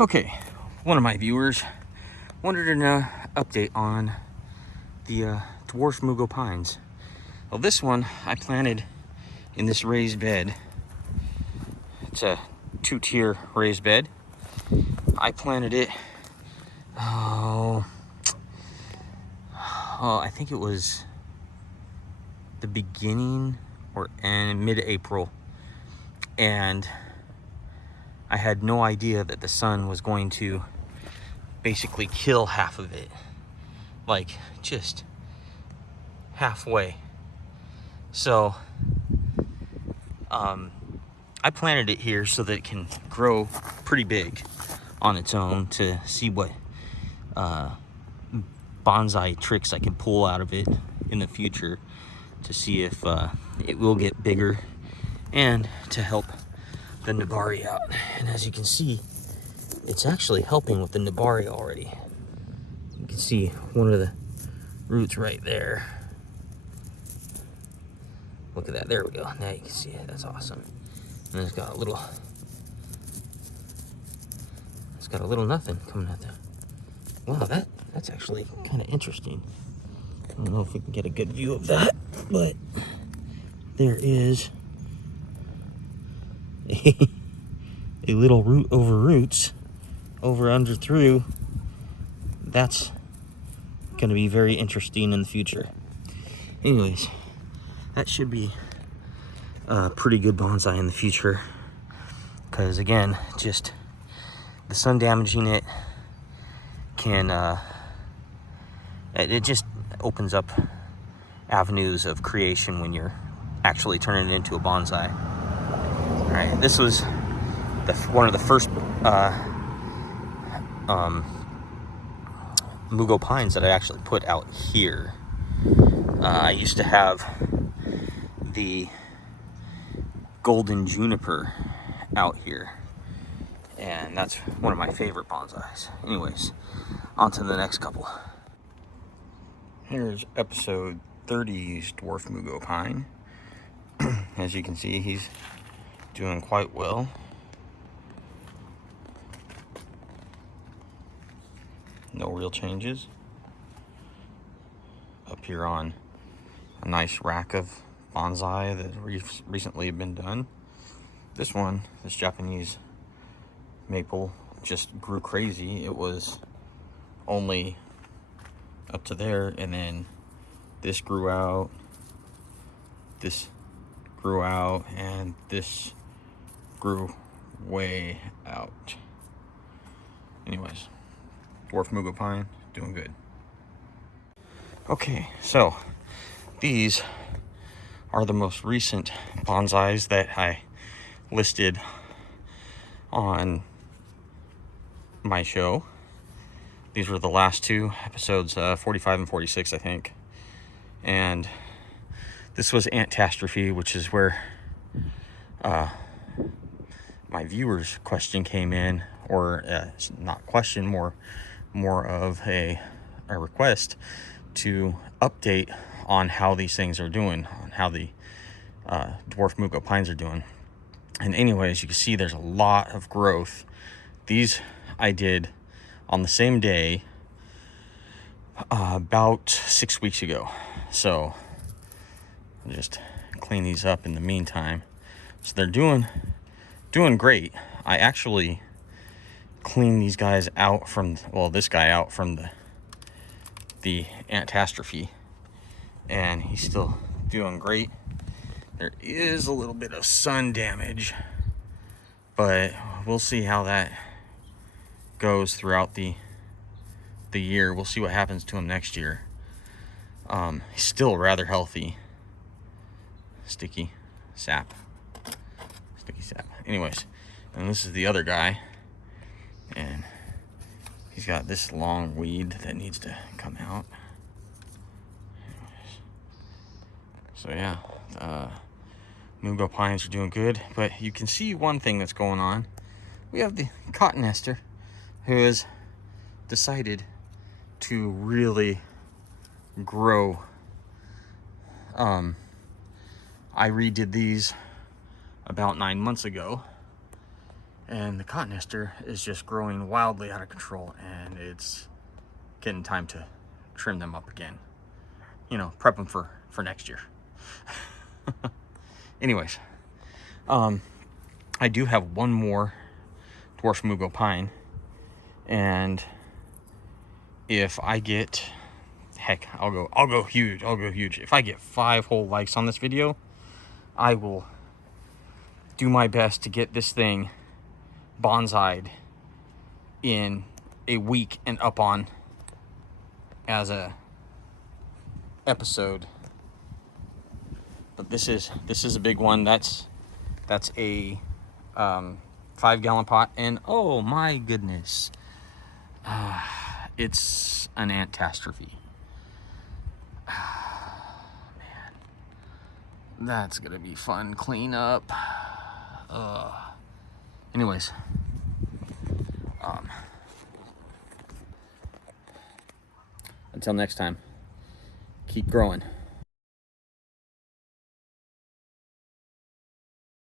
Okay, one of my viewers wanted an update on the Dwarf Mugo pines. Well, this one I planted in this raised bed. It's a 2-tier raised bed. I planted it, I think it was the beginning or mid-April, and I had no idea that the sun was going to basically kill half of it, like just halfway. So I planted it here so that it can grow pretty big on its own, to see what bonsai tricks I can pull out of it in the future, to see if it will get bigger and to help the nabari out. And as you can see, it's actually helping with the nabari already. You can see one of the roots right there. Look at that, there we go. Now you can see it, that's awesome. And it's got a little nothing coming out there. Wow, that's actually kind of interesting. I don't know if we can get a good view of that, but there is a little root over roots, over under through. That's going to be very interesting in the future. Anyways, that should be a pretty good bonsai in the future, because again, just the sun damaging it can it just opens up avenues of creation when you're actually turning it into a bonsai. All right, this was one of the first Mugo pines that I actually put out here. I used to have the golden juniper out here, and that's one of my favorite bonsais. Anyways, on to the next couple. Here's episode 30's Dwarf Mugo pine. As you can see, he's doing quite well. No real changes. Up here on a nice rack of bonsai that recently have been done. This Japanese maple, just grew crazy. It was only up to there, and then this grew out, this grew out, and this grew way out. Anyways, Dwarf Mugo pine, doing good. Okay, so these are the most recent bonsais that I listed on my show. These were the last two episodes, 45 and 46, I think. And this was Antastrophe, which is where my viewer's question came in, or not question, more of a request to update on how these things are doing, on how the Dwarf Mugo pines are doing. And anyways, you can see there's a lot of growth. These I did on the same day about 6 weeks ago. So I'll just clean these up in the meantime. So they're doing great. I actually cleaned these guys out from, well, this guy out from the Antastrophe, and he's still doing great. There is a little bit of sun damage, but we'll see how that goes throughout the year. We'll see what happens to him next year. He's still rather healthy. Sticky sap. Anyways, and this is the other guy, and he's got this long weed that needs to come out. Anyways, so yeah, Mugo pines are doing good, but you can see one thing that's going on. We have the cotton ester, who has decided to really grow. I redid these about 9 months ago, And the cotton ester is just growing wildly out of control, and it's getting time to trim them up again. You know, prep them for next year. Anyways, I do have one more Dwarf Mugo pine, and if I get, heck, I'll go huge. If I get 5 whole likes on this video, I will do my best to get this thing bonsai'd in a week and up on as a episode. But this is a big one. That's a 5-gallon pot, and oh my goodness, it's an antastrophe. Man, that's gonna be fun clean up. Anyways, until next time, keep growing.